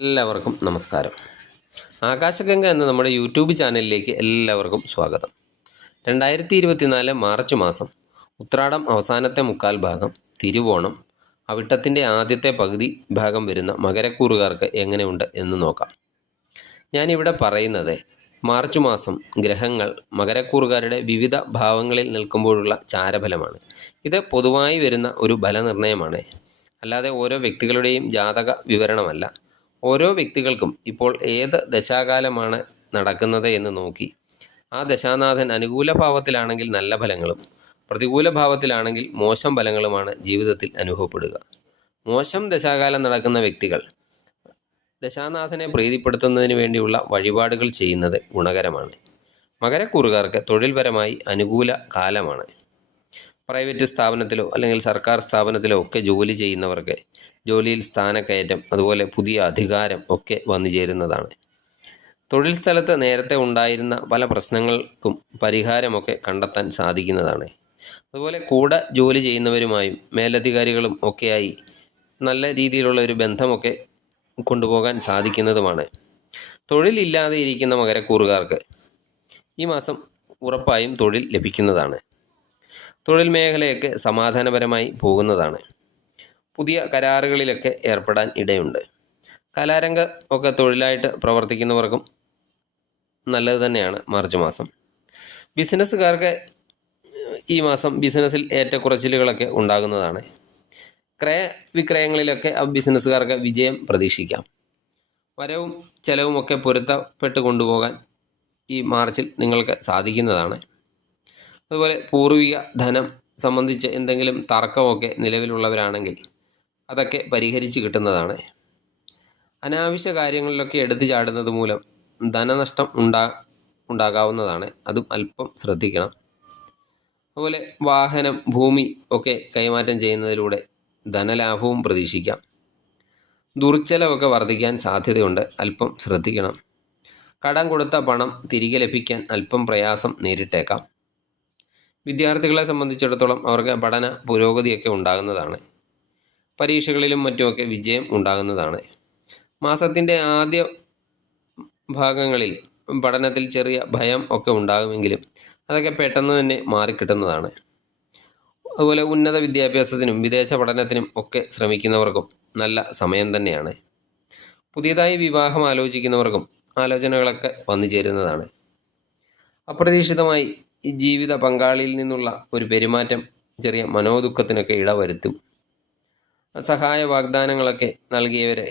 എല്ലാവർക്കും നമസ്കാരം. ആകാശഗംഗ എന്ന നമ്മുടെ യൂട്യൂബ് ചാനലിലേക്ക് എല്ലാവർക്കും സ്വാഗതം. 2024 മാർച്ച് മാസം, ഉത്രാടം അവസാനത്തെ മുക്കാൽ ഭാഗം, തിരുവോണം, അവിട്ടത്തിൻ്റെ ആദ്യത്തെ പകുതി ഭാഗം വരുന്ന മകരക്കൂറുകാർക്ക് എങ്ങനെയുണ്ട് എന്ന് നോക്കാം. ഞാനിവിടെ പറയുന്നത് മാർച്ച് മാസം ഗ്രഹങ്ങൾ മകരക്കൂറുകാരുടെ വിവിധ ഭാവങ്ങളിൽ നിൽക്കുമ്പോഴുള്ള ചാരഫലമാണ്. ഇത് പൊതുവായി വരുന്ന ഒരു ഫലനിർണ്ണയമാണ്, അല്ലാതെ ഓരോ വ്യക്തികളുടെയും ജാതക വിവരണമല്ല. ഓരോ വ്യക്തികൾക്കും ഇപ്പോൾ ഏത് ദശാകാലമാണ് നടക്കുന്നത് എന്ന് നോക്കി ആ ദശാനാഥൻ അനുകൂല ഭാവത്തിലാണെങ്കിൽ നല്ല ഫലങ്ങളും പ്രതികൂല ഭാവത്തിലാണെങ്കിൽ മോശം ഫലങ്ങളുമാണ് ജീവിതത്തിൽ അനുഭവപ്പെടുക. മോശം ദശാകാലം നടക്കുന്ന വ്യക്തികൾ ദശാനാഥനെ പ്രീതിപ്പെടുത്തുന്നതിന് വേണ്ടിയുള്ള വഴിപാടുകൾ ചെയ്യുന്നത് ഗുണകരമാണ്. മകരക്കൂറുകാർക്ക് തൊഴിൽപരമായി അനുകൂല കാലമാണ്. പ്രൈവറ്റ് സ്ഥാപനത്തിലോ അല്ലെങ്കിൽ സർക്കാർ സ്ഥാപനത്തിലോ ഒക്കെ ജോലി ചെയ്യുന്നവർക്ക് ജോലിയിൽ സ്ഥാനക്കയറ്റം, അതുപോലെ പുതിയ അധികാരം ഒക്കെ വന്നു ചേരുന്നതാണ്. തൊഴിൽ സ്ഥലത്ത് നേരത്തെ ഉണ്ടായിരുന്ന പല പ്രശ്നങ്ങൾക്കും പരിഹാരമൊക്കെ കണ്ടെത്താൻ സാധിക്കുന്നതാണ്. അതുപോലെ കൂടെ ജോലി ചെയ്യുന്നവരുമായും മേലധികാരികളും ഒക്കെയായി നല്ല രീതിയിലുള്ള ഒരു ബന്ധമൊക്കെ കൊണ്ടുപോകാൻ സാധിക്കുന്നതുമാണ്. തൊഴിലില്ലാതെ ഇരിക്കുന്ന മകരക്കൂറുകാർക്ക് ഈ മാസം ഉറപ്പായും തൊഴിൽ ലഭിക്കുന്നതാണ്. തൊഴിൽ മേഖലയൊക്കെ സമാധാനപരമായി പോകുന്നതാണ്. പുതിയ കരാറുകളിലൊക്കെ ഏർപ്പെടാൻ ഇടയുണ്ട്. കലാരംഗം ഒക്കെ തൊഴിലായിട്ട് പ്രവർത്തിക്കുന്നവർക്കും നല്ലത് തന്നെയാണ് മാർച്ച് മാസം. ബിസിനസ്സുകാർക്ക് ഈ മാസം ബിസിനസ്സിൽ ഏറ്റക്കുറച്ചിലുകളൊക്കെ ഉണ്ടാകുന്നതാണ്. ക്രയവിക്രയങ്ങളിലൊക്കെ ബിസിനസ്സുകാർക്ക് വിജയം പ്രതീക്ഷിക്കാം. വരവും ചെലവുമൊക്കെ പൊരുത്തപ്പെട്ട് കൊണ്ടുപോകാൻ ഈ മാർച്ചിൽ നിങ്ങൾക്ക് സാധിക്കുന്നതാണ്. അതുപോലെ പൂർവിക ധനം സംബന്ധിച്ച് എന്തെങ്കിലും തർക്കമൊക്കെ നിലവിലുള്ളവരാണെങ്കിൽ അതൊക്കെ പരിഹരിച്ച് കിട്ടുന്നതാണ്. അനാവശ്യ കാര്യങ്ങളിലൊക്കെ എടുത്തു ചാടുന്നത് മൂലം ധനനഷ്ടം ഉണ്ടാകാവുന്നതാണ്. അതും അല്പം ശ്രദ്ധിക്കണം. അതുപോലെ വാഹനം, ഭൂമി ഒക്കെ കൈമാറ്റം ചെയ്യുന്നതിലൂടെ ധനലാഭവും പ്രതീക്ഷിക്കാം. ദുർച്ചെലവൊക്കെ വർദ്ധിക്കാൻ സാധ്യതയുണ്ട്, അല്പം ശ്രദ്ധിക്കണം. കടം കൊടുത്ത പണം തിരികെ ലഭിക്കാൻ അല്പം പ്രയാസം നേരിട്ടേക്കാം. വിദ്യാർത്ഥികളെ സംബന്ധിച്ചിടത്തോളം അവർക്ക് പഠന പുരോഗതിയൊക്കെ ഉണ്ടാകുന്നതാണ്. പരീക്ഷകളിലും മറ്റുമൊക്കെ വിജയം ഉണ്ടാകുന്നതാണ്. മാസത്തിൻ്റെ ആദ്യ ഭാഗങ്ങളിൽ പഠനത്തിൽ ചെറിയ ഭയം ഒക്കെ ഉണ്ടാകുമെങ്കിലും അതൊക്കെ പെട്ടെന്ന് തന്നെ മാറിക്കിട്ടുന്നതാണ്. അതുപോലെ ഉന്നത വിദ്യാഭ്യാസത്തിനും വിദേശ പഠനത്തിനും ഒക്കെ ശ്രമിക്കുന്നവർക്കും നല്ല സമയം തന്നെയാണ്. പുതിയതായി വിവാഹം ആലോചിക്കുന്നവർക്കും ആലോചനകളൊക്കെ വന്നു ചേരുന്നതാണ്. അപ്രതീക്ഷിതമായി ഈ ജീവിത പങ്കാളിയിൽ നിന്നുള്ള ഒരു പെരുമാറ്റം ചെറിയ മനോദുഃഖത്തിനൊക്കെ ഇടവരുത്തും. സഹായ വാഗ്ദാനങ്ങളൊക്കെ നൽകിയവരെ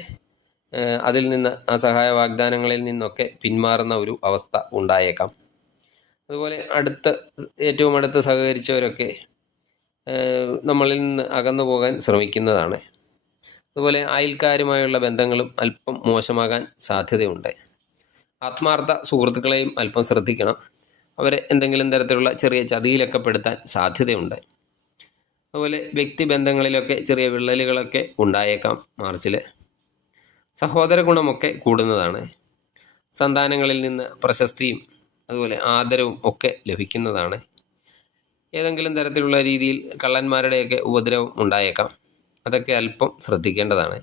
ആ സഹായ വാഗ്ദാനങ്ങളിൽ നിന്നൊക്കെ പിന്മാറുന്ന ഒരു അവസ്ഥ ഉണ്ടായേക്കാം. അതുപോലെ ഏറ്റവും അടുത്ത് സഹകരിച്ചവരൊക്കെ നമ്മളിൽ നിന്ന് അകന്നു പോകാൻ ശ്രമിക്കുന്നതാണ്. അതുപോലെ അയൽക്കാരുമായുള്ള ബന്ധങ്ങളും അല്പം മോശമാകാൻ സാധ്യതയുണ്ട്. ആത്മാർത്ഥ സുഹൃത്തുക്കളെയും അല്പം ശ്രദ്ധിക്കണം. അവരെ എന്തെങ്കിലും തരത്തിലുള്ള ചെറിയ ചതിയിലൊക്കെ പെടുത്താൻ സാധ്യതയുണ്ട്. അതുപോലെ വ്യക്തിബന്ധങ്ങളിലൊക്കെ ചെറിയ വിള്ളലുകളൊക്കെ ഉണ്ടായേക്കാം മാർച്ചിൽ. സഹോദര ഗുണമൊക്കെ കൂടുന്നതാണ്. സന്താനങ്ങളിൽ നിന്ന് പ്രശസ്തിയും അതുപോലെ ആദരവും ഒക്കെ ലഭിക്കുന്നതാണ്. ഏതെങ്കിലും തരത്തിലുള്ള രീതിയിൽ കള്ളന്മാരുടെയൊക്കെ ഉപദ്രവം ഉണ്ടായേക്കാം. അതൊക്കെ അല്പം ശ്രദ്ധിക്കേണ്ടതാണ്.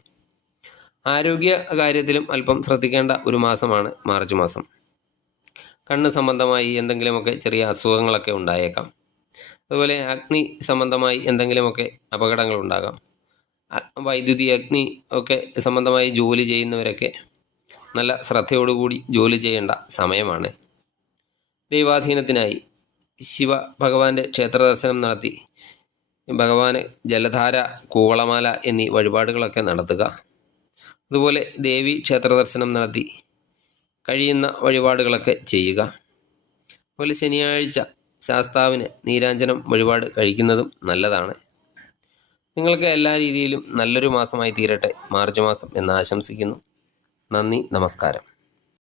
ആരോഗ്യ കാര്യത്തിലും അല്പം ശ്രദ്ധിക്കേണ്ട ഒരു മാസമാണ് മാർച്ച് മാസം. കണ്ണ് സംബന്ധമായി എന്തെങ്കിലുമൊക്കെ ചെറിയ അസുഖങ്ങളൊക്കെ ഉണ്ടായേക്കാം. അതുപോലെ അഗ്നി സംബന്ധമായി എന്തെങ്കിലുമൊക്കെ അപകടങ്ങൾ ഉണ്ടാകാം. വൈദ്യുതി, അഗ്നി ഒക്കെ സംബന്ധമായി ജോലി ചെയ്യുന്നവരൊക്കെ നല്ല ശ്രദ്ധയോടുകൂടി ജോലി ചെയ്യേണ്ട സമയമാണ്. ദൈവാധീനത്തിനായി ശിവ ഭഗവാന്റെ ക്ഷേത്ര ദർശനം നടത്തി ഭഗവാന് ജലധാര, കൂവളമാല എന്നീ വഴിപാടുകളൊക്കെ നടത്തുക. അതുപോലെ ദേവി ക്ഷേത്ര ദർശനം നടത്തി കഴിയുന്ന വഴിപാടുകളൊക്കെ ചെയ്യുക. അതുപോലെ ശനിയാഴ്ച ശാസ്താവിന് നീരാഞ്ജനം വഴിപാട് കഴിക്കുന്നതും നല്ലതാണ്. നിങ്ങൾക്ക് എല്ലാ രീതിയിലും നല്ലൊരു മാസമായി തീരട്ടെ മാർച്ച് മാസം എന്ന് ആശംസിക്കുന്നു. നന്ദി, നമസ്കാരം.